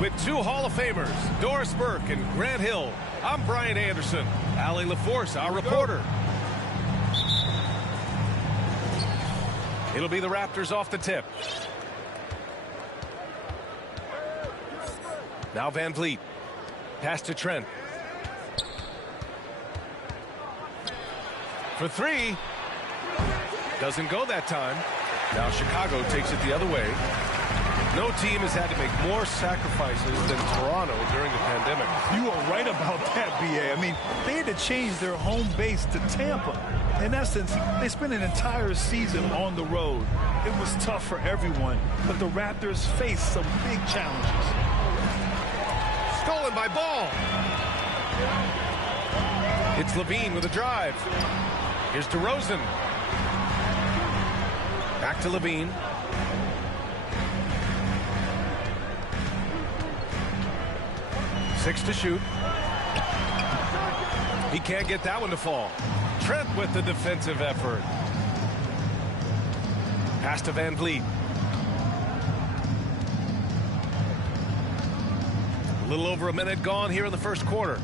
With two Hall of Famers, Doris Burke and Grant Hill, I'm Brian Anderson. Allie LaForce, our reporter. It'll be the Raptors off the tip. Now Van Vliet. Pass to Trent. For three. Doesn't go that time. Now Chicago takes it the other way. No team has had to make more sacrifices than Toronto during the pandemic. You are right about that, B.A. I mean, they had to change their home base to Tampa. In essence, they spent an entire season on the road. It was tough for everyone, but the Raptors faced some big challenges. Stolen by Ball. It's Levine with a drive. Here's DeRozan. Back to Levine. Six to shoot. He can't get that one to fall. Trent with the defensive effort. Pass to Van Vliet. A little over a minute gone here in the first quarter.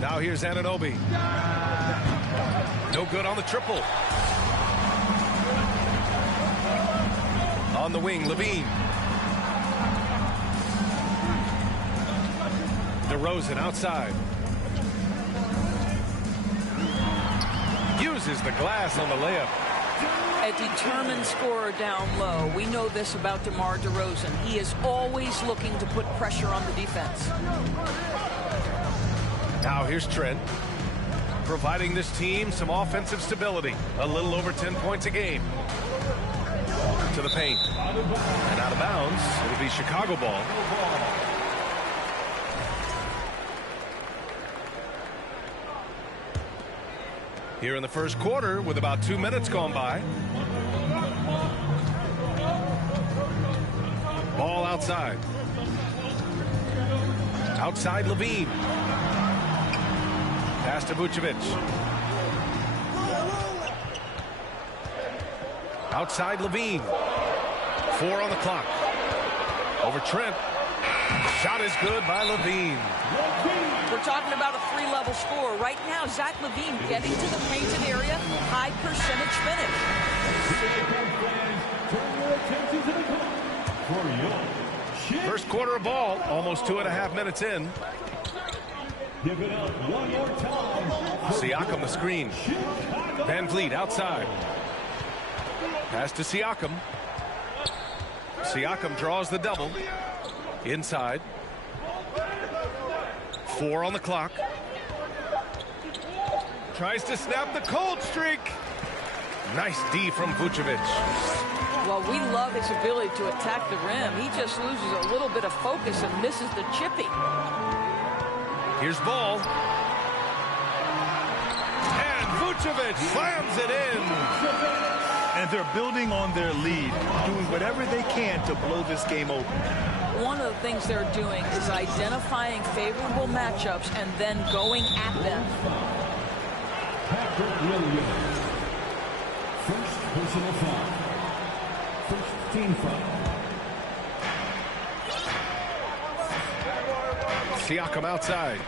Now here's Anunoby. No good on the triple. On the wing, Levine. DeRozan outside. Uses the glass on the layup. A determined scorer down low. We know this about DeMar DeRozan. He is always looking to put pressure on the defense. Now here's Trent, providing this team some offensive stability. A little over 10 points a game. To the paint. And out of bounds. It'll be Chicago ball. Here in the first quarter with about 2 minutes gone by. Ball outside. Outside Levine. Pass to Vucevic. Outside Levine. 4 on the clock. Over Trent. Shot is good by Levine. We're talking about a three-level score. Right now, Zach Levine getting to the painted area. High percentage finish. First quarter of ball. Almost 2.5 minutes in. Give it up one more time. Siakam the screen. Van Vliet outside. Pass to Siakam. Siakam draws the double. Inside. 4 on the clock. Tries to snap the cold streak. Nice D from Vucevic. Well, we love his ability to attack the rim. He just loses a little bit of focus and misses the chippy. Here's Ball. And Vucevic slams it in. And they're building on their lead, doing whatever they can to blow this game open. One of the things they're doing is identifying favorable matchups and then going at them. First personal foul. First team foul. Siakam outside.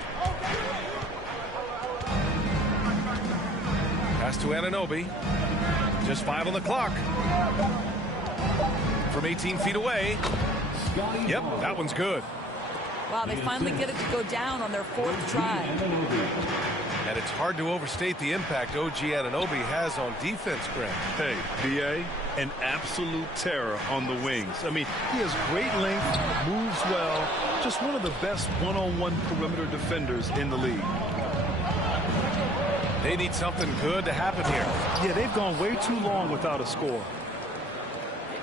Pass to Anunoby. Just 5 on the clock. From 18 feet away. Yep, that one's good. Wow, they finally get it to go down on their 4th try. And it's hard to overstate the impact OG Anunoby has on defense, Grant. Hey, B.A., an absolute terror on the wings. I mean, he has great length, moves well, just one of the best one-on-one perimeter defenders in the league. They need something good to happen here. Yeah, they've gone way too long without a score.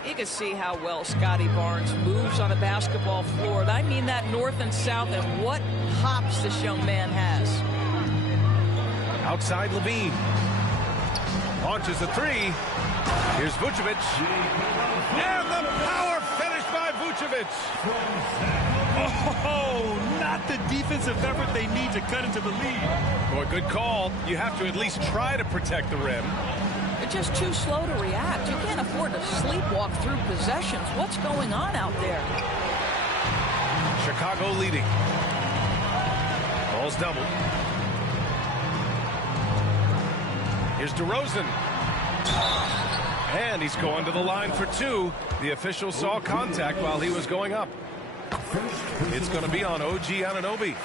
You can see how well Scotty Barnes moves on a basketball floor. And I mean that north and south, and what hops this young man has. Outside Levine. Launches a 3. Here's Vucevic. And the power finish by Vucevic. Oh, not the defensive effort they need to cut into the lead. Boy, good call. You have to at least try to protect the rim. They're just too slow to react. You can't afford to sleepwalk through possessions. What's going on out there? Chicago leading. Ball's doubled. Here's DeRozan. And he's going to the line for two. The official saw contact while he was going up. It's going to be on OG Anunoby.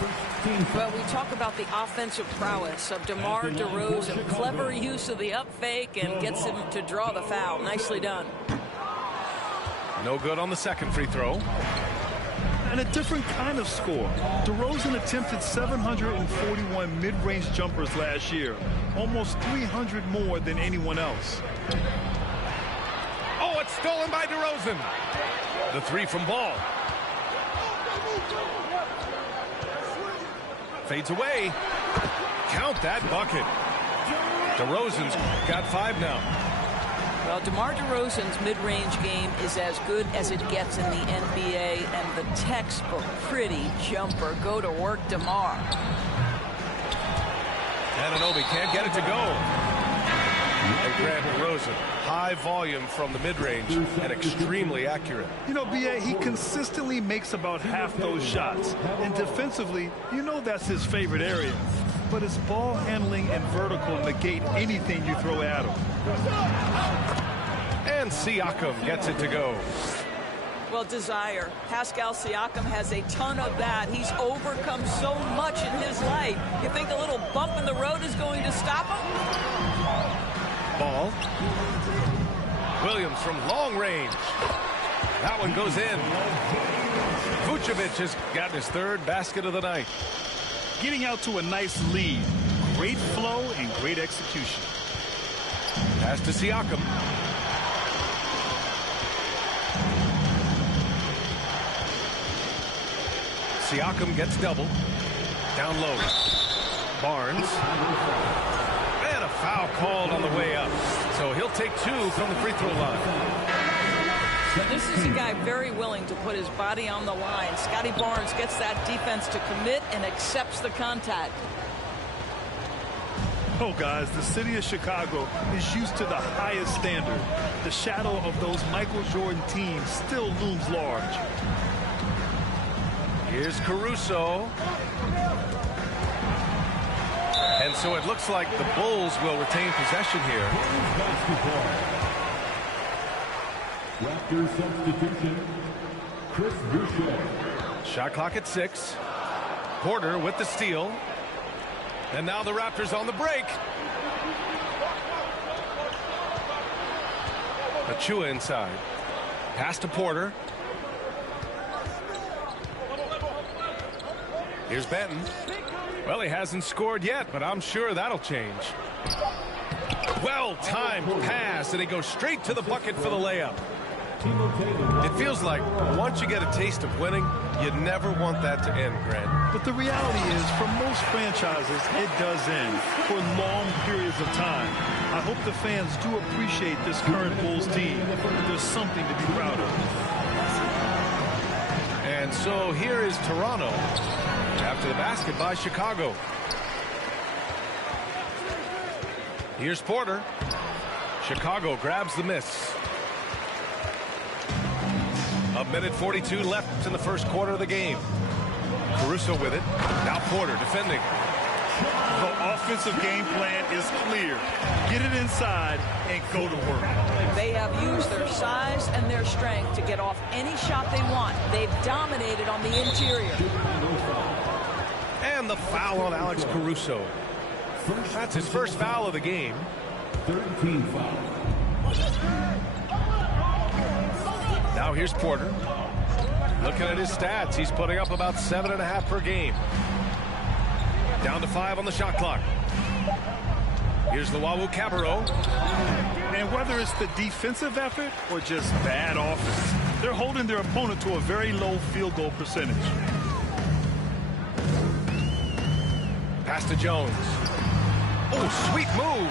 Well, we talk about the offensive prowess of DeMar DeRozan. Clever use of the up fake and gets him to draw the foul. Nicely done. No good on the second free throw. And a different kind of score. DeRozan attempted 741 mid-range jumpers last year, almost 300 more than anyone else. Oh, it's stolen by DeRozan. The three from Ball. Fades away. Count that bucket. DeRozan's got 5 now. Well, DeMar DeRozan's mid-range game is as good as it gets in the NBA, and the textbook pretty jumper. Go to work, DeMar. Anunoby can't get it to go. And Grant DeRozan, high volume from the mid-range and extremely accurate. You know, B.A., he consistently makes about half those shots. And defensively, you know that's his favorite area. But his ball handling and vertical negate anything you throw at him. And Siakam gets it to go. Well, desire. Pascal Siakam has a ton of that. He's overcome so much in his life. You think a little bump in the road is going to stop him? Ball. Williams from long range. That one goes in. Vucevic has gotten his 3rd basket of the night. Getting out to a nice lead. Great flow and great execution. Pass to Siakam. Siakam gets double. Down low. Barnes. And a foul called on the way up. So he'll take 2 from the free throw line. This is a guy very willing to put his body on the line. Scotty Barnes gets that defense to commit and accepts the contact. Oh, guys, the city of Chicago is used to the highest standard. The shadow of those Michael Jordan teams still looms large. Here's Caruso. And so it looks like the Bulls will retain possession here. Raptors substitution, Chris Boucher. Shot clock at 6. Porter with the steal. And now the Raptors on the break. Achua inside. Pass to Porter. Here's Benton. Well, he hasn't scored yet, but I'm sure that'll change. Well-timed pass, and he goes straight to the bucket for the layup. It feels like once you get a taste of winning, you never want that to end, Grant. But the reality is, for most franchises, it does end for long periods of time. I hope the fans do appreciate this current Bulls team. There's something to be proud of. And so here is Toronto after the basket by Chicago. Here's Porter. Chicago grabs the miss. A minute 42 left in the first quarter of the game. Caruso with it. Now Porter defending. The offensive game plan is clear. Get it inside and go to work. They have used their size and their strength to get off any shot they want. They've dominated on the interior. And the foul on Alex Caruso. That's his first foul of the game. 13 foul. Now here's Porter. Looking at his stats, he's putting up about 7.5 per game. Down to 5 on the shot clock. Here's Luwawu Cabarrot. And whether it's the defensive effort or just bad offense, they're holding their opponent to a very low field goal percentage. Pass to Jones. Oh, sweet move.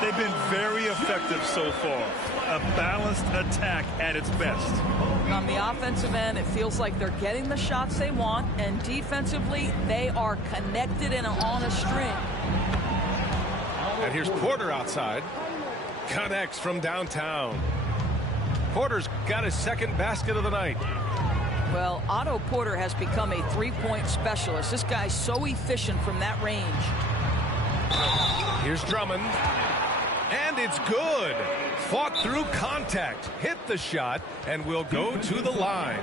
They've been very effective so far. A balanced attack at its best. On the offensive end, it feels like they're getting the shots they want, and defensively, they are connected and on a string. And here's Porter outside. connects from downtown. Porter's got his second basket of the night. Well, Otto Porter has become a three-point specialist. This guy's so efficient from that range. Here's Drummond. And it's good. Fought through contact, hit the shot, and will go to the line.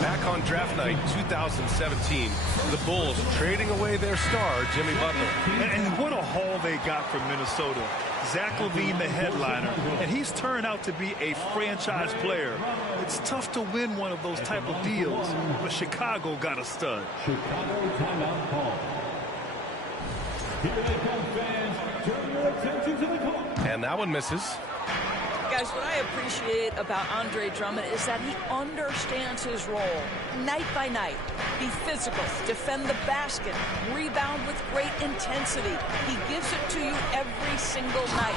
Back on draft night 2017, the Bulls trading away their star, Jimmy Butler. And what a haul they got from Minnesota. Zach LaVine, the headliner, and he's turned out to be a franchise player. It's tough to win one of those type of deals, but Chicago got a stud. Chicago timeout call. Here they come, fans. Turn your attention to the call. And that one misses. Guys, what I appreciate about Andre Drummond is that he understands his role night by night. Be physical, defend the basket, rebound with great intensity. He gives it to you every single night.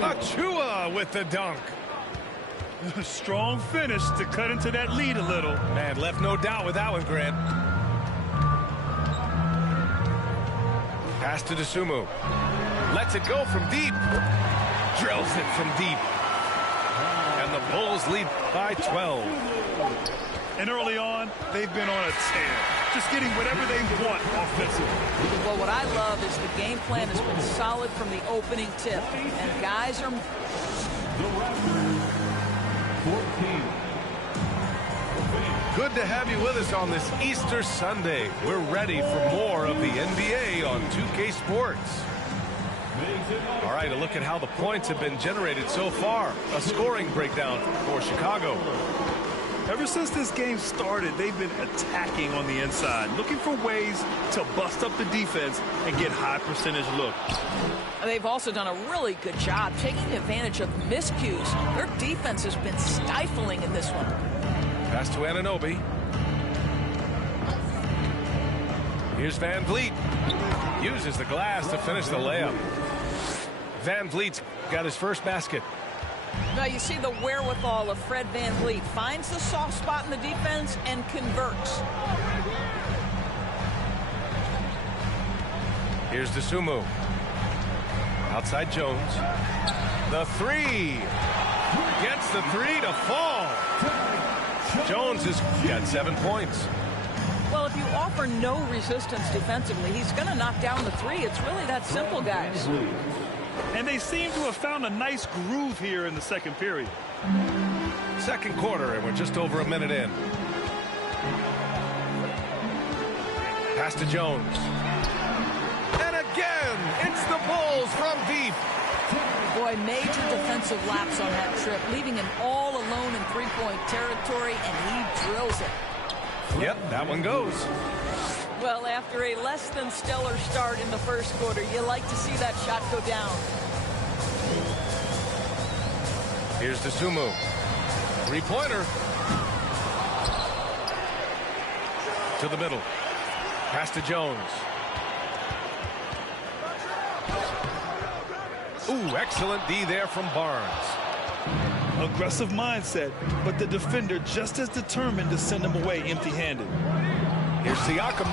Achua with the dunk. Strong finish to cut into that lead a little. Man, left no doubt with that one, Grant. Pass to Dosunmu. Lets it go from deep. Drills it from deep. And the Bulls lead by 12. And early on, they've been on a tear. Just getting whatever they want offensively. Well, what I love is the game plan has been solid from the opening tip. And guys are... The Raptors, 14. Good to have you with us on this Easter Sunday. We're ready for more of the NBA on 2K Sports. All right, a look at how the points have been generated so far. A scoring breakdown for Chicago. Ever since this game started, they've been attacking on the inside, looking for ways to bust up the defense and get high percentage looks. They've also done a really good job taking advantage of miscues. Their defense has been stifling in this one. Pass to Anunoby. Here's Van Vliet. Uses the glass to finish the layup. Van Vliet's got his first basket. Now you see the wherewithal of Fred Van Vliet. Finds the soft spot in the defense and converts. Here's Dosunmu. Outside Jones. The three. Gets the three to fall. Jones has got 7 points. Well, if you offer no resistance defensively, he's going to knock down the three. It's really that simple, guys. And they seem to have found a nice groove here in the second period. Second quarter, and we're just over a minute in. Pass to Jones. And again, it's the Bulls from deep. Boy, major defensive lapse on that trip, leaving him all alone in three-point territory, and he drills it. Yep, that one goes. Well, after a less than stellar start in the first quarter, you like to see that shot go down. Here's Dosunmu. Three-pointer. To the middle. Pass to Jones. Ooh, excellent D there from Barnes. Aggressive mindset, but the defender just as determined to send him away empty-handed. Here's Siakam.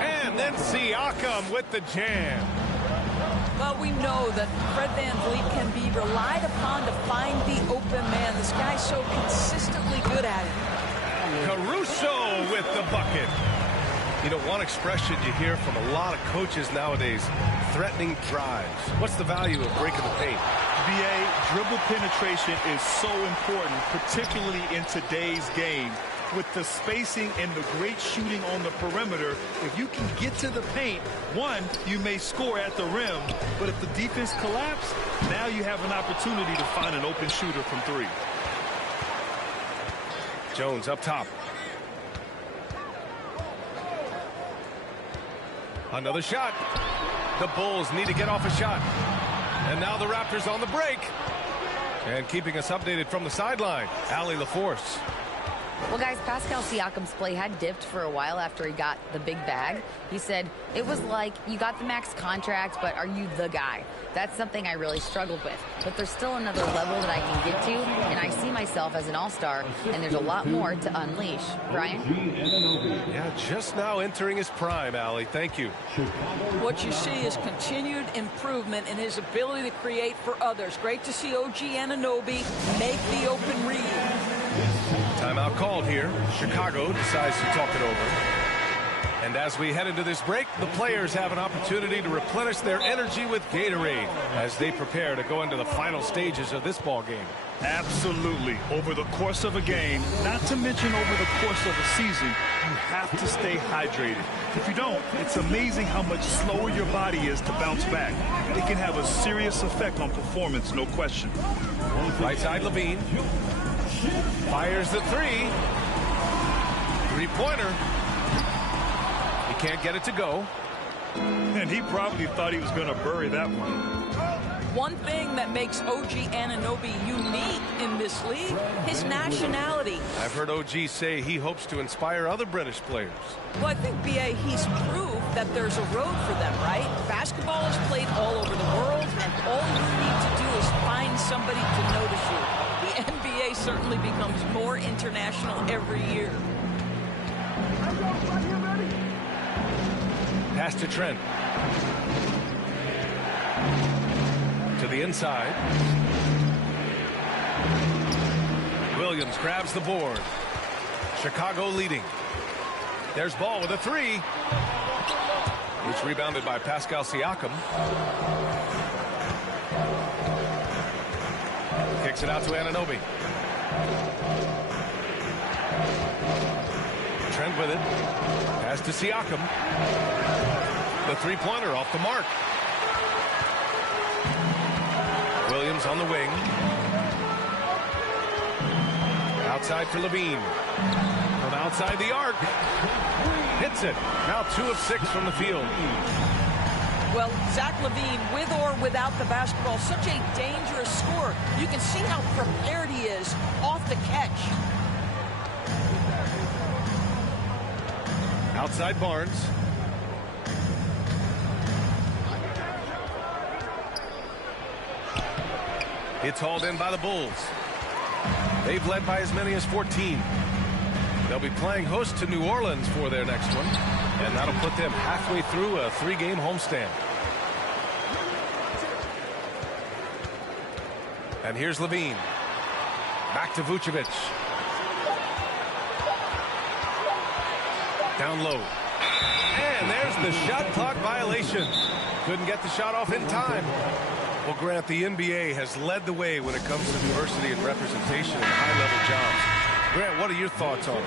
And then Siakam with the jam. Well, we know that Fred Van Vliet can be relied upon to find the open man. This guy's so consistently good at it. Caruso with the bucket. You know, one expression you hear from a lot of coaches nowadays, threatening drives. What's the value of breaking the paint? BA, dribble penetration is so important, particularly in today's game. With the spacing and the great shooting on the perimeter, if you can get to the paint, one, you may score at the rim, but if the defense collapses, now you have an opportunity to find an open shooter from three. Jones up top. Another shot. The Bulls need to get off a shot. And now the Raptors on the break. And keeping us updated from the sideline, Allie LaForce. Well, guys, Pascal Siakam's play had dipped for a while after he got the big bag. He said, it was like, you got the max contract, but are you the guy? That's something I really struggled with. But there's still another level that I can get to, and I see myself as an all-star, and there's a lot more to unleash. Brian? Yeah, just now entering his prime, Allie. Thank you. What you see is continued improvement in his ability to create for others. Great to see OG Anunoby make the open read. Timeout called here. Chicago decides to talk it over. And as we head into this break, the players have an opportunity to replenish their energy with Gatorade as they prepare to go into the final stages of this ball game. Absolutely. Over the course of a game, not to mention over the course of a season, you have to stay hydrated. If you don't, it's amazing how much slower your body is to bounce back. It can have a serious effect on performance, no question. Right side, Levine. Fires the three. Three-pointer. He can't get it to go. And he probably thought he was going to bury that one. One thing that makes OG Anunoby unique in this league, his nationality. I've heard OG say he hopes to inspire other British players. Well, I think, B.A., he's proved that there's a road for them, right? Basketball is played all over the world, and all you need to do is find somebody to notice you. The NBA certainly becomes more international every year. Pass to Trent. To the inside. Williams grabs the board. Chicago leading. There's Ball with a three. It's rebounded by Pascal Siakam. Kicks it out to Anunoby. Trent with it. Pass to Siakam. The three-pointer off the mark. Williams on the wing. Outside for Levine. From outside the arc. Hits it. Now 2 of 6 from the field. Well, Zach LaVine, with or without the basketball, such a dangerous scorer. You can see how prepared he is off the catch. Outside Barnes. It's hauled in by the Bulls. They've led by as many as 14. They'll be playing host to New Orleans for their next one, and that'll put them halfway through a 3-game homestand. And here's Levine. Back to Vucevic. Down low. And there's the shot clock violation. Couldn't get the shot off in time. Well, Grant, the NBA has led the way when it comes to diversity and representation in high-level jobs. Grant, what are your thoughts on it?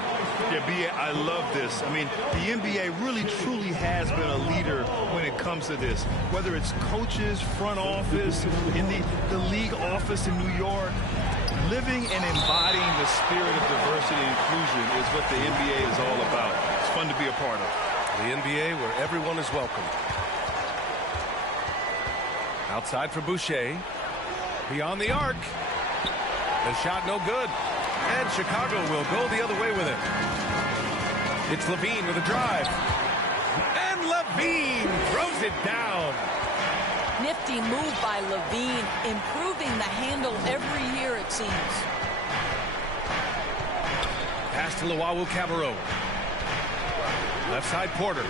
Yeah, B.A., I love this. I mean, the NBA really, truly has been a leader when it comes to this. Whether it's coaches, front office, in the league office in New York, living and embodying the spirit of diversity and inclusion is what the NBA is all about. It's fun to be a part of. The NBA where everyone is welcome. Outside for Boucher. Beyond the arc. The shot no good. And Chicago will go the other way with it. It's Levine with a drive. And Levine throws it down. Nifty move by LaVine, improving the handle every year, it seems. Pass to Luau Cabarrot. Left side Porter.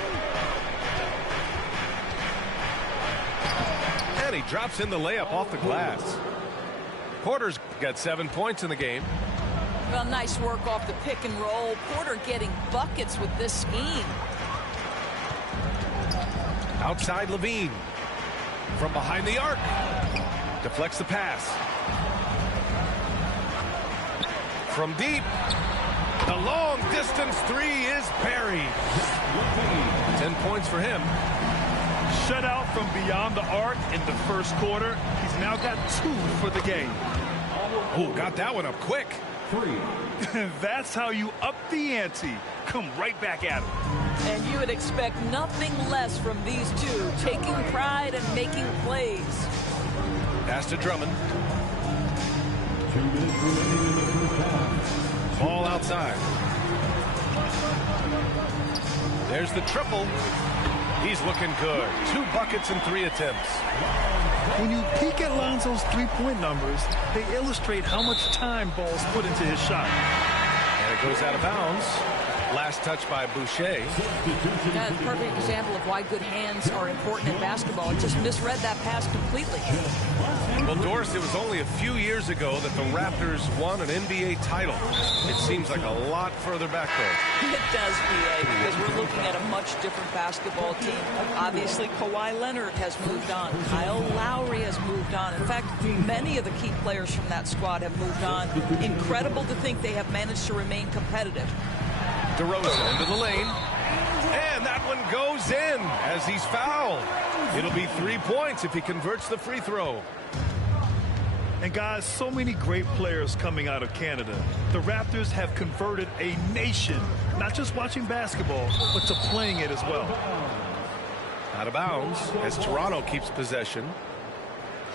And he drops in the layup off the glass. Porter's got 7 points in the game. Well, nice work off the pick and roll. Porter getting buckets with this scheme. Outside Levine. From behind the arc. Deflects the pass. From deep. The long distance three is buried. 10 points for him. Shut out from beyond the arc in the first quarter. He's now got 2 for the game. Oh, got that one up quick. 3. That's how you up the ante. Come right back at him. And you would expect nothing less from these two, taking pride and making plays. Pass to Drummond. 2 minutes remaining in the first half. Ball outside. There's the triple. He's looking good. 2 buckets in 3 attempts. When you peek at Lonzo's three-point numbers, they illustrate how much time Ball's put into his shot. And it goes out of bounds. Last touch by Boucher. That's a perfect example of why good hands are important in basketball. It just misread that pass completely. Well, Doris, it was only a few years ago that the Raptors won an NBA title. It seems like a lot further back, though. It does, BA, because we're looking at a much different basketball team. Obviously, Kawhi Leonard has moved on. Kyle Lowry has moved on. In fact, many of the key players from that squad have moved on. Incredible to think they have managed to remain competitive. DeRozan into the lane. And that one goes in as he's fouled. It'll be 3 points if he converts the free throw. And guys, so many great players coming out of Canada. The Raptors have converted a nation, not just watching basketball, but to playing it as well. Out of bounds as Toronto keeps possession.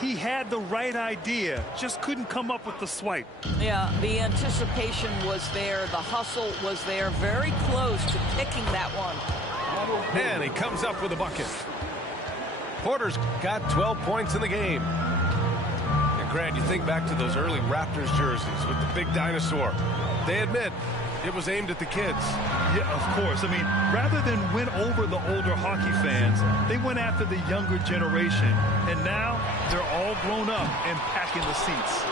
He had the right idea, just couldn't come up with the swipe. Yeah, the anticipation was there. The hustle was there. Very close to picking that one. And he comes up with a bucket. Porter's got 12 points in the game. And Grant, you think back to those early Raptors jerseys with the big dinosaur. They admit it was aimed at the kids. Yeah, of course. I mean, rather than win over the older hockey fans, they went after the younger generation. And now they're all grown up and packing the seats.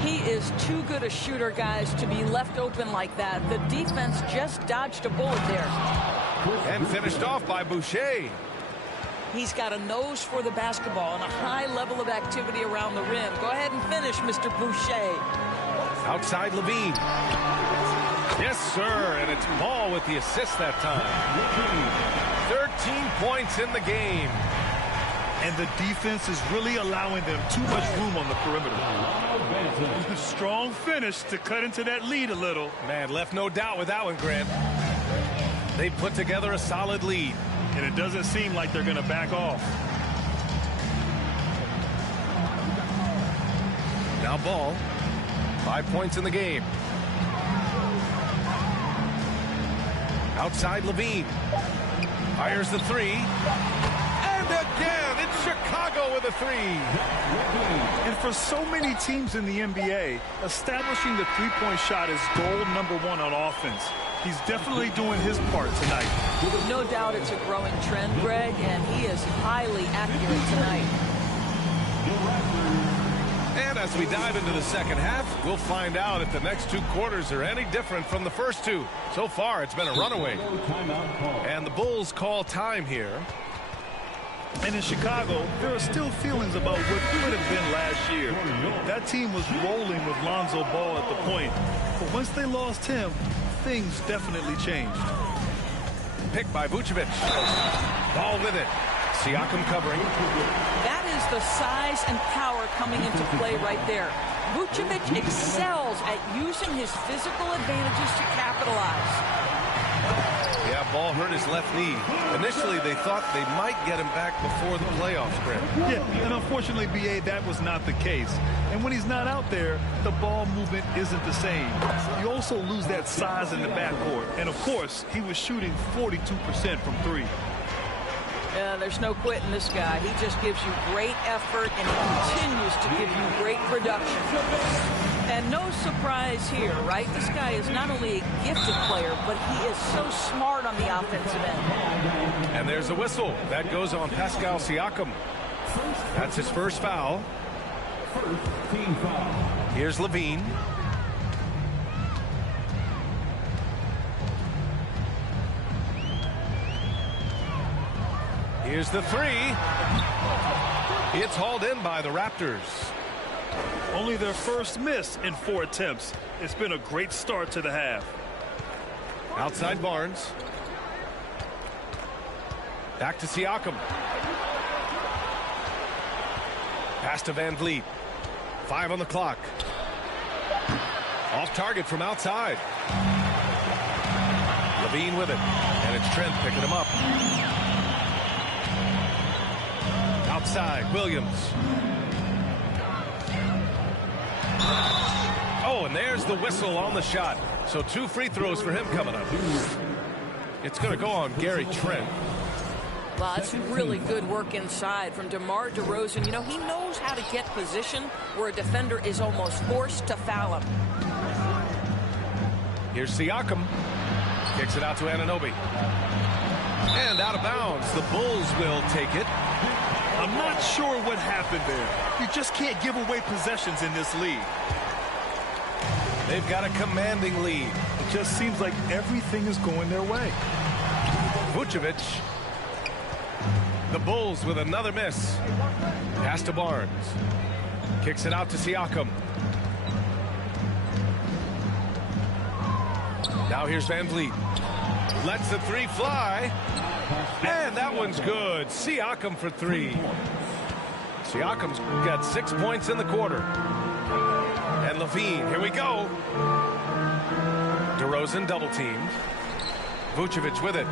He is too good a shooter, guys, to be left open like that. The defense just dodged a bullet there. And finished off by Boucher. He's got a nose for the basketball and a high level of activity around the rim. Go ahead and finish, Mr. Boucher. Outside Levine. Yes, sir, and it's Ball with the assist that time. 13 points in the game. And the defense is really allowing them too much room on the perimeter. Strong finish to cut into that lead a little. Man, left no doubt with that one, Grant. They put together a solid lead. And it doesn't seem like they're going to back off. Now Ball. 5 points in the game. Outside Levine. Fires the three. And again, it's Chicago with a three. And for so many teams in the NBA, establishing the three-point shot is goal number 1 on offense. He's definitely doing his part tonight. No doubt it's a growing trend, Greg, and he is highly accurate tonight. And as we dive into the second half, we'll find out if the next 2 quarters are any different from the first 2. So far, it's been a runaway. And the Bulls call time here. And in Chicago, there are still feelings about what could have been last year. That team was rolling with Lonzo Ball at the point. But once they lost him, things definitely changed. Picked by Vucevic. Ball with it. Siakam covering. That is the size and power coming into play right there. Vucevic excels at using his physical advantages to capitalize. Yeah, Ball hurt his left knee. Initially, they thought they might get him back before the playoffs, Grant. Yeah, and unfortunately, BA, that was not the case. And when he's not out there, the ball movement isn't the same. You also lose that size in the backcourt. And, of course, he was shooting 42% from 3. Yeah, there's no quitting this guy. He just gives you great effort, and he continues to give you great production. And no surprise here, right? This guy is not only a gifted player, but he is so smart on the offensive end. And there's a whistle. That goes on Pascal Siakam. That's his first foul. Team foul. Here's Levine. Here's the three. It's hauled in by the Raptors. Only their first miss in 4 attempts. It's been a great start to the half. Outside Barnes. Back to Siakam. Pass to Van Vliet. 5 on the clock. Off target from outside. Levine with it. And it's Trent picking him up. Outside, Williams. Oh, Oh, and there's the whistle on the shot. So 2 free throws for him coming up. It's going to go on Gary Trent. Well, that's really good work inside from DeMar DeRozan. You know, he knows how to get position where a defender is almost forced to foul him. Here's Siakam. Kicks it out to Anunoby. And out of bounds. The Bulls will take it. I'm not sure what happened there. You just can't give away possessions in this league. They've got a commanding lead. It just seems like everything is going their way. Vucevic. The Bulls with another miss. Pass to Barnes. Kicks it out to Siakam. Now here's Van Vliet. Lets the 3 fly. And that one's good. Siakam for 3. Siakam's got 6 points in the quarter. And Levine, here we go. DeRozan double teamed. Vucevic with it.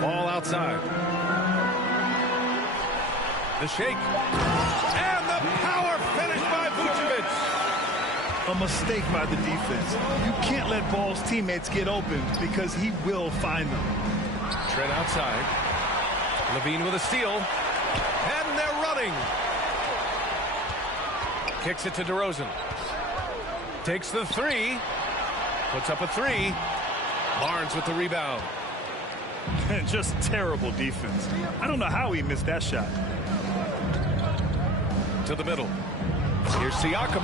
Ball outside. The shake. And the power finish by Vucevic. A mistake by the defense. You can't let Ball's teammates get open because he will find them. Trent outside. Levine with a steal. And they're running. Kicks it to DeRozan. Takes the 3. Puts up a 3. Barnes with the rebound. And just terrible defense. I don't know how he missed that shot. To the middle. Here's Siakam.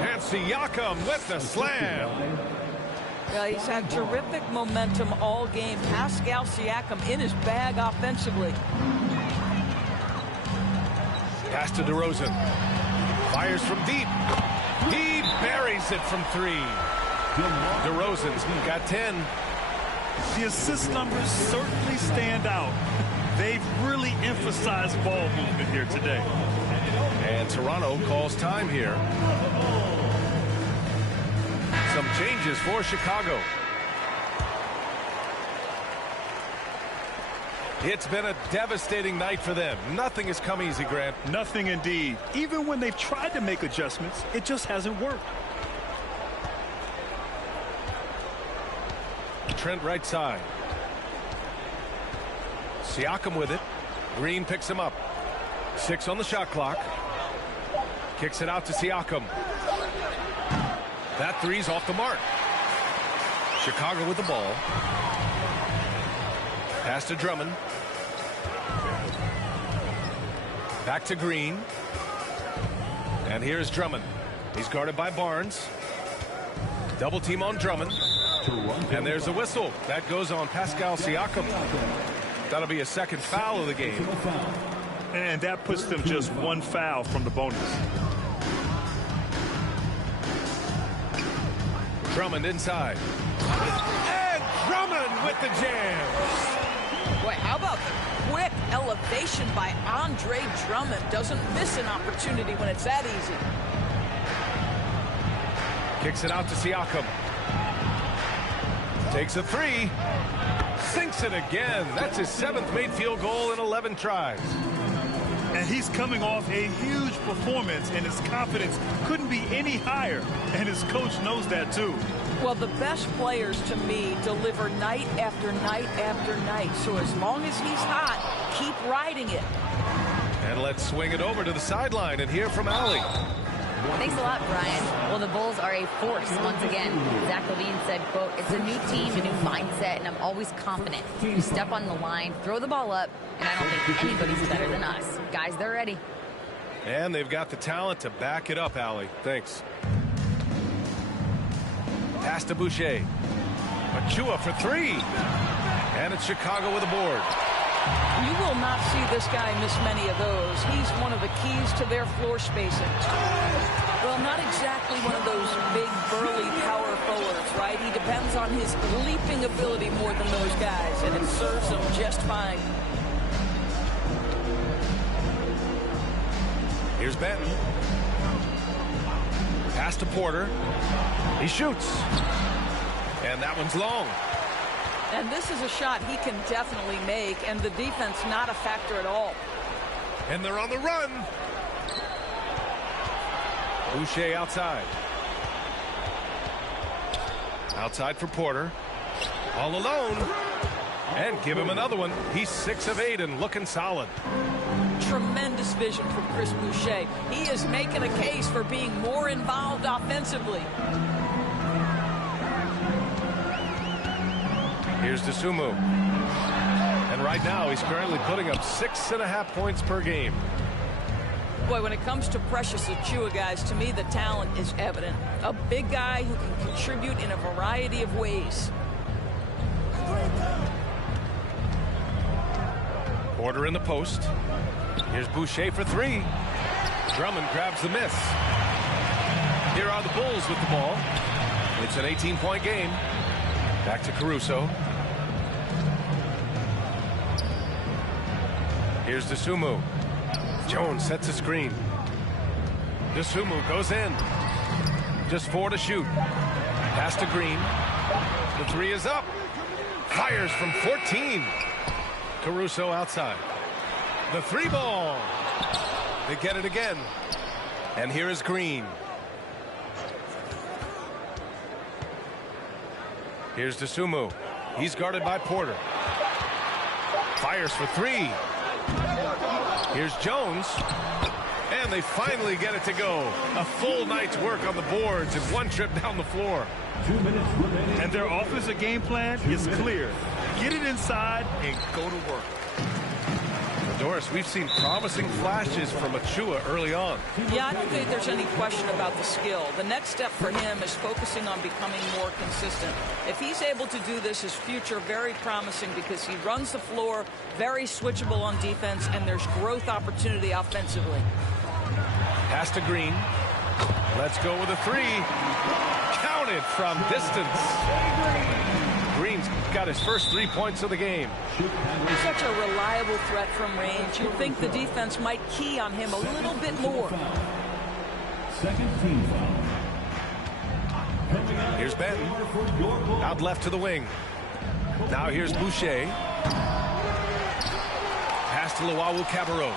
And Siakam with the slam. Yeah, he's had terrific momentum all game. Pascal Siakam in his bag offensively. Pass to DeRozan. Fires from deep. He buries it from 3. DeRozan's got 10. The assist numbers certainly stand out. They've really emphasized ball movement here today. And Toronto calls time here. Some changes for Chicago. It's been a devastating night for them. Nothing has come easy, Grant. Nothing indeed. Even when they've tried to make adjustments, it just hasn't worked. Trent right side. Siakam with it. Green picks him up. 6 on the shot clock. Kicks it out to Siakam. That 3's off the mark. Chicago with the ball. Pass to Drummond. Back to Green. And here's Drummond. He's guarded by Barnes. Double team on Drummond. And there's a whistle. That goes on Pascal Siakam. That'll be a second foul of the game. And that puts them just 1 foul from the bonus. Drummond inside. And Drummond with the jam. Boy, how about the quick elevation by Andre Drummond? Doesn't miss an opportunity when it's that easy. Kicks it out to Siakam. Takes a 3. Sinks it again. That's his 7th made field goal in 11 tries. And he's coming off a huge performance, and his confidence couldn't be any higher. And his coach knows that, too. Well, the best players, to me, deliver night after night after night. So as long as he's hot, keep riding it. And let's swing it over to the sideline and hear from Allie. Thanks a lot, Brian. Well, the Bulls are a force once again. Zach LaVine said, quote, "It's a new team, a new mindset, and I'm always confident. We step on the line, throw the ball up, and I don't think anybody's better than us. Guys, they're ready." And they've got the talent to back it up, Allie. Thanks. Pass to Boucher. Achua for 3. And it's Chicago with a board. You will not see this guy miss many of those. He's one of the keys to their floor spacing. Well, not exactly one of those big, burly power forwards, right? He depends on his leaping ability more than those guys, and it serves him just fine. Here's Benton. Pass to Porter. He shoots. And that one's long. And this is a shot he can definitely make, and the defense not a factor at all. And they're on the run. Boucher outside. Outside for Porter. All alone. And give him another one. He's 6 of 8 and looking solid. Tremendous vision from Chris Boucher. He is making a case for being more involved offensively. Here's Dosunmu. And right now he's currently putting up 6.5 points per game. Boy, when it comes to Precious Achiuwa, guys, to me the talent is evident. A big guy who can contribute in a variety of ways. Porter in the post. Here's Boucher for 3. Drummond grabs the miss. Here are the Bulls with the ball. It's an 18-point game. Back to Caruso. Here's Dosunmu. Jones sets a screen. Dosunmu goes in. Just 4 to shoot. Pass to Green. The 3 is up. Fires from 14. Caruso outside. The 3 ball. They get it again. And here is Green. Here's Dosunmu. He's guarded by Porter. Fires for 3. Here's Jones. And they finally get it to go. A full night's work on the boards and 1 trip down the floor. 2 minutes remaining. And their offensive game plan is clear. Get it inside and go to work. Doris, we've seen promising flashes from Achiuwa early on. Yeah, I don't think there's any question about the skill. The next step for him is focusing on becoming more consistent. If he's able to do this, his future very promising because he runs the floor, very switchable on defense, and there's growth opportunity offensively. Pass to Green. Let's go with a 3. Counted from distance. Green's got his first 3 points of the game. He's such a reliable threat from range. You'd think the defense might key on him a little bit more. Second team foul. Here's Benton. Out left to the wing. Now here's Boucher. Pass to Gotw.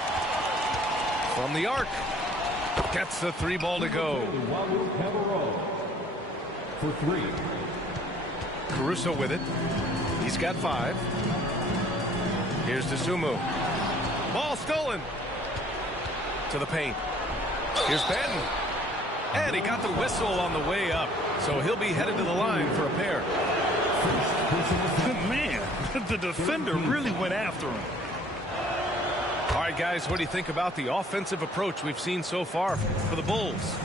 From the arc. Gets the 3 ball to go. For 3. Caruso with it. He's got 5. Here's Dosunmu. Ball stolen. To the paint. Here's Benton. And he got the whistle on the way up. So he'll be headed to the line for a pair. Man, the defender really went after him. All right, guys, what do you think about the offensive approach we've seen so far for the Bulls?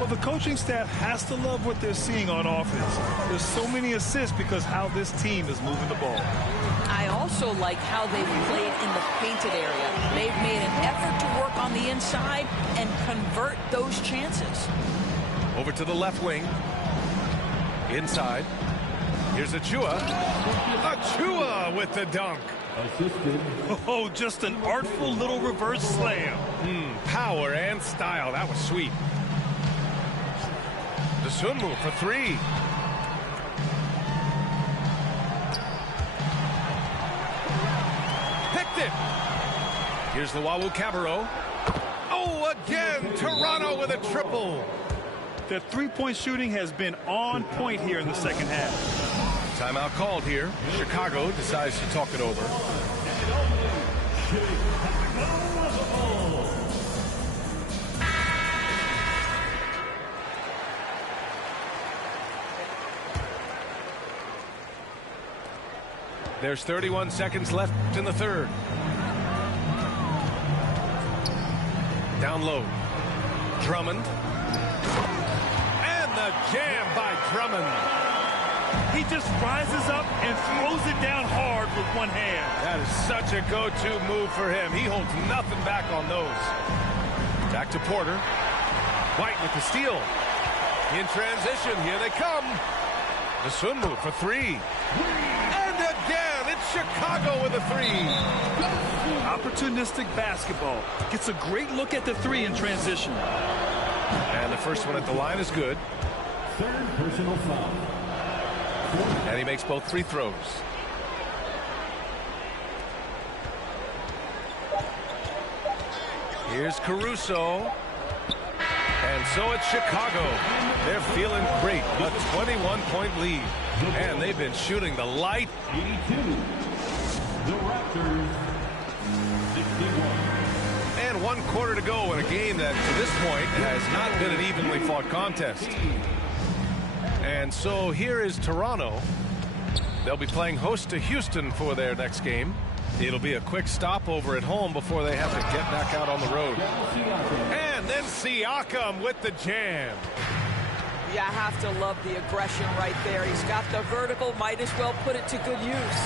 Well, the coaching staff has to love what they're seeing on offense. There's so many assists because how this team is moving the ball. I also like how they've played in the painted area. They've made an effort to work on the inside and convert those chances. Over to the left wing. Inside. Here's Achiuwa. Achiuwa with the dunk. Assisted. Oh, just an artful little reverse slam. Power and style. That was sweet. Dosunmu for 3. Picked it. Here's the Gotw. Oh, again, Toronto with a triple. Their 3-point shooting has been on point here in the second half. Timeout called here. Chicago decides to talk it over. There's 31 seconds left in the third. Down low. Drummond. And the jam by Drummond. He just rises up and throws it down hard with one hand. That is such a go-to move for him. He holds nothing back on those. Back to Porter. White with the steal. In transition, here they come. Dosunmu for 3. And again, it's Chicago with a 3. Opportunistic basketball. Gets a great look at the 3 in transition. And the first one at the line is good. Third personal foul. And he makes both free throws. Here's Caruso. And so it's Chicago. They're feeling great. A 21-point lead. And they've been shooting the light. 82. The Raptors, 61. And 1 quarter to go in a game that, to this point, has not been an evenly fought contest. And so here is Toronto. They'll be playing host to Houston for their next game. It'll be a quick stopover at home before they have to get back out on the road. And then Siakam with the jam. You have to love the aggression right there. He's got the vertical, might as well put it to good use.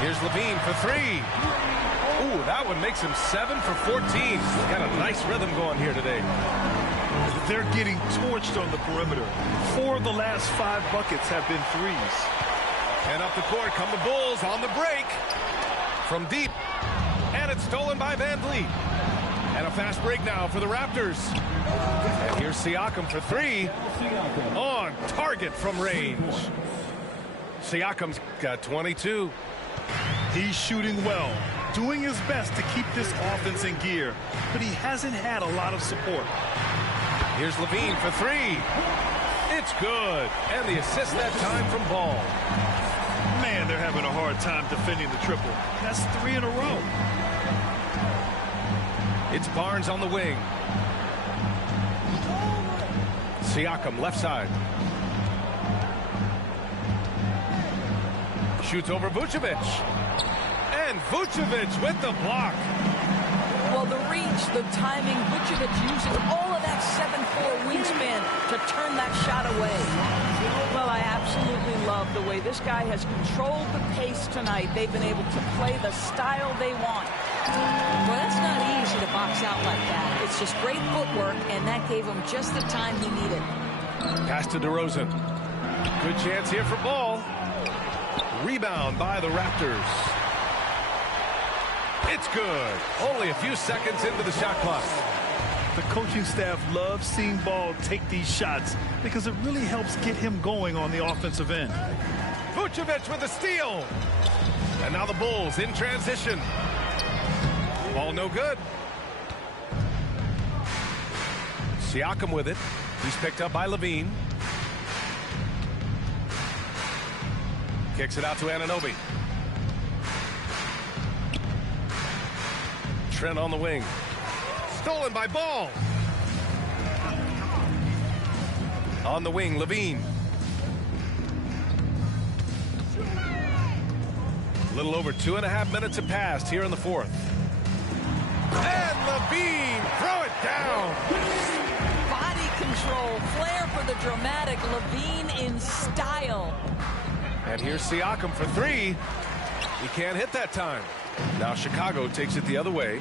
Here's Levine for 3. Ooh, that one makes him 7 for 14. He's got a nice rhythm going here today. They're getting torched on the perimeter. 4 of the last 5 buckets have been threes. And up the court come the Bulls on the break. From deep. And it's stolen by Van Vliet. And a fast break now for the Raptors. And here's Siakam for 3. On target from range. Siakam's got 22. He's shooting well, doing his best to keep this offense in gear, but he hasn't had a lot of support. Here's Levine for 3. It's good. And the assist that time from Ball. Man, they're having a hard time defending the triple. That's 3 in a row. It's Barnes on the wing. Siakam left side. Shoots over Vucevic. And Vucevic with the block. Well, the reach, the timing, Vucevic using all of that 7'4" wingspan to turn that shot away. Well, I absolutely love the way this guy has controlled the pace tonight. They've been able to play the style they want. Well, that's not easy to box out like that. It's just great footwork, and that gave him just the time he needed. Pass to DeRozan. Good chance here for Ball. Rebound by the Raptors. It's good. Only a few seconds into the shot clock. The coaching staff loves seeing Ball take these shots because it really helps get him going on the offensive end. Vucevic with a steal. And now the Bulls in transition. Ball no good. Siakam with it. He's picked up by Levine. Kicks it out to Anunoby. Trent on the wing. Stolen by Ball. On the wing, Levine. A little over 2.5 minutes have passed here in the fourth. And Levine, throw it down. Body control, flair for the dramatic. Levine in style. And here's Siakam for 3. He can't hit that time. Now Chicago takes it the other way.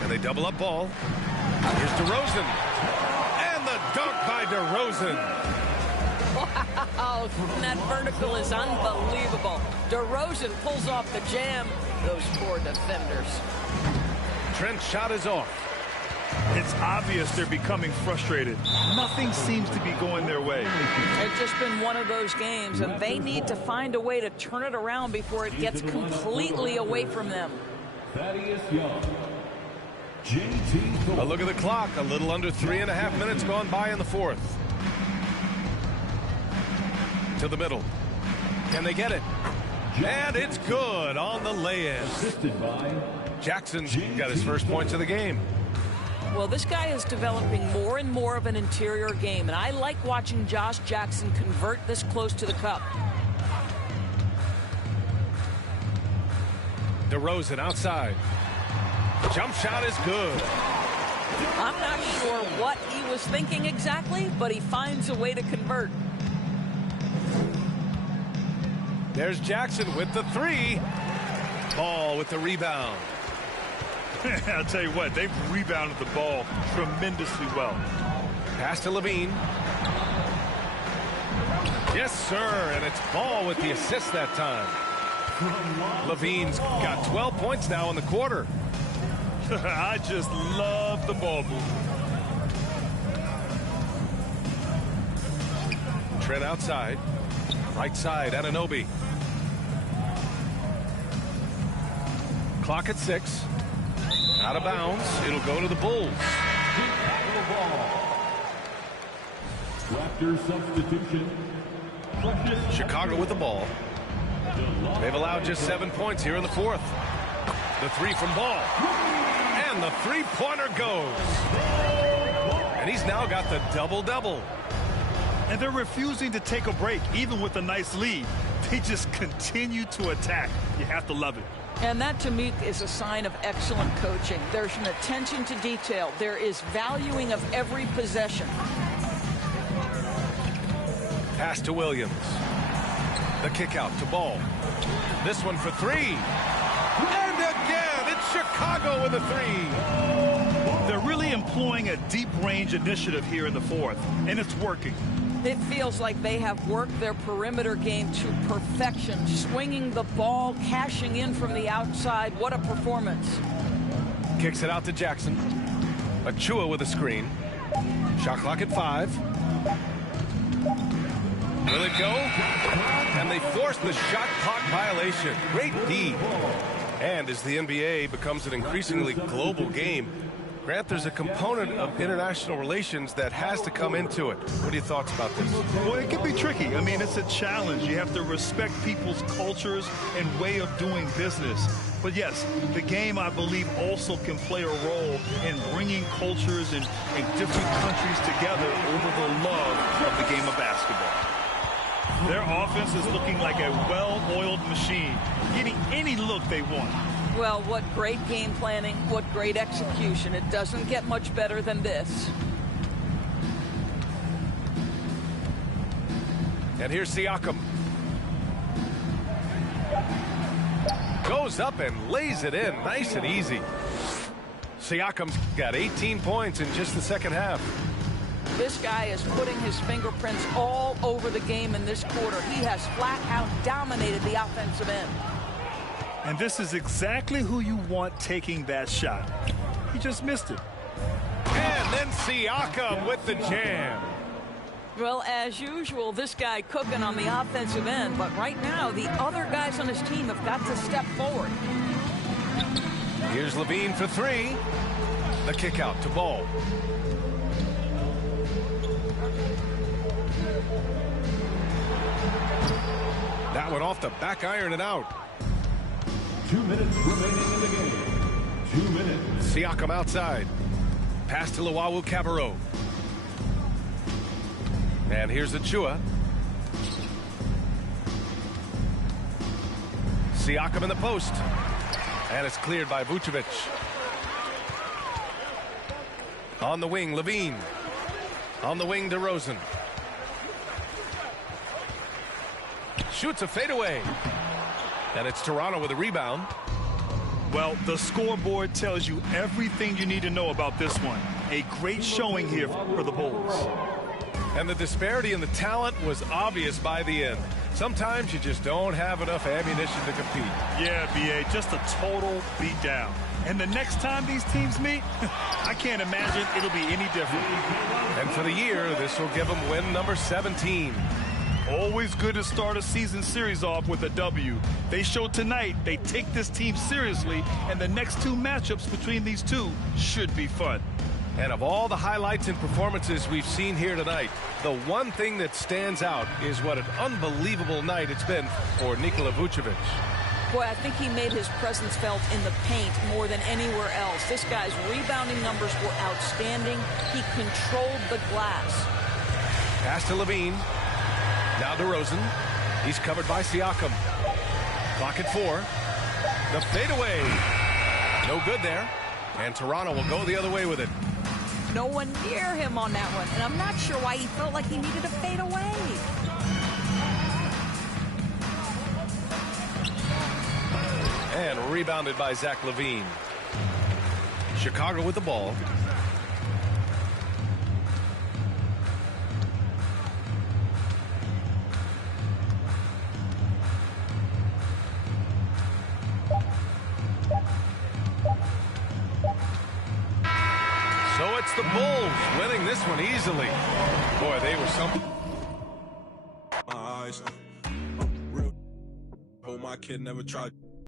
And they double up Ball. Here's DeRozan. And the dunk by DeRozan. Wow, that vertical is unbelievable. DeRozan pulls off the jam. Those poor defenders. Trent's shot is off. It's obvious they're becoming frustrated. Nothing seems to be going their way. It's just been one of those games, and they need to find a way to turn it around before it gets completely away from them. Thaddeus Young. JT. A look at the clock. A little under 3.5 minutes gone by in the fourth. To the middle. Can they get it? And it's good on the lay-in. Assisted by Jackson got his first points of the game. Well, this guy is developing more and more of an interior game, and I like watching Josh Jackson convert this close to the cup. DeRozan outside. Jump shot is good. I'm not sure what he was thinking exactly, but he finds a way to convert. There's Jackson with the 3. Ball with the rebound. I'll tell you what, they've rebounded the ball tremendously well. Pass to Levine. Yes, sir, and it's Ball with the assist that time. Levine's got 12 points now in the quarter. I just love the ball movement. Trent outside. Right side, Anunoby. Clock at 6. Out of bounds. It'll go to the Bulls. Raptors substitution. Chicago with the ball. They've allowed just 7 points here in the fourth. The three from Ball. And the three-pointer goes. And he's now got the double-double. And they're refusing to take a break, even with a nice lead. They just continue to attack. You have to love it. And that, to me, is a sign of excellent coaching. There's an attention to detail. There is valuing of every possession. Pass to Williams. The kick out to Ball. This one for three. And again, it's Chicago with a three. They're really employing a deep range initiative here in the fourth, and it's working. It feels like they have worked their perimeter game to perfection, swinging the ball, cashing in from the outside. What a performance. Kicks it out to Jackson. Achua with a screen. Shot clock at 5. Will it go? And they force the shot clock violation. Great D. And as the NBA becomes an increasingly global game, Grant, there's a component of international relations that has to come into it. What are your thoughts about this? Well, it can be tricky. I mean, it's a challenge. You have to respect people's cultures and way of doing business. But yes, the game, I believe, also can play a role in bringing cultures and different countries together over the love of the game of basketball. Their offense is looking like a well-oiled machine, getting any look they want. Well, what great game planning, what great execution. It doesn't get much better than this. And here's Siakam. Goes up and lays it in, nice and easy. Siakam's got 18 points in just the second half. This guy is putting his fingerprints all over the game in this quarter. He has flat out dominated the offensive end. And this is exactly who you want taking that shot. He just missed it. And then Siakam with the jam. Well, as usual, this guy cooking on the offensive end. But right now, the other guys on his team have got to step forward. Here's Levine for three. The kick out to Ball. That one off the back iron and out. 2 minutes remaining in the game. 2 minutes. Siakam outside. Pass to Luau Cabarro. And here's Achua. Siakam in the post. And it's cleared by Vucevic. On the wing, Levine. On the wing, DeRozan. Shoots a fadeaway. And it's Toronto with a rebound. Well, the scoreboard tells you everything you need to know about this one. A great showing here for the Bulls. And the disparity in the talent was obvious by the end. Sometimes you just don't have enough ammunition to compete. Yeah, B.A., just a total beatdown. And the next time these teams meet, I can't imagine it'll be any different. And for the year, this will give them win number 17. Always good to start a season series off with a W. They showed tonight they take this team seriously, and the next two matchups between these two should be fun. And of all the highlights and performances we've seen here tonight, the one thing that stands out is what an unbelievable night it's been for Nikola Vucevic. Boy, I think he made his presence felt in the paint more than anywhere else. This guy's rebounding numbers were outstanding. He controlled the glass. Pass to Levine. Now DeRozan. He's covered by Siakam. Clock at 4. The fadeaway. No good there. And Toronto will go the other way with it. No one near him on that one. And I'm not sure why he felt like he needed to fade away. And rebounded by Zach LaVine. Chicago with the ball. So it's the Bulls winning this one easily. Boy, they were something. My eyes, real. Oh, my kid never tried.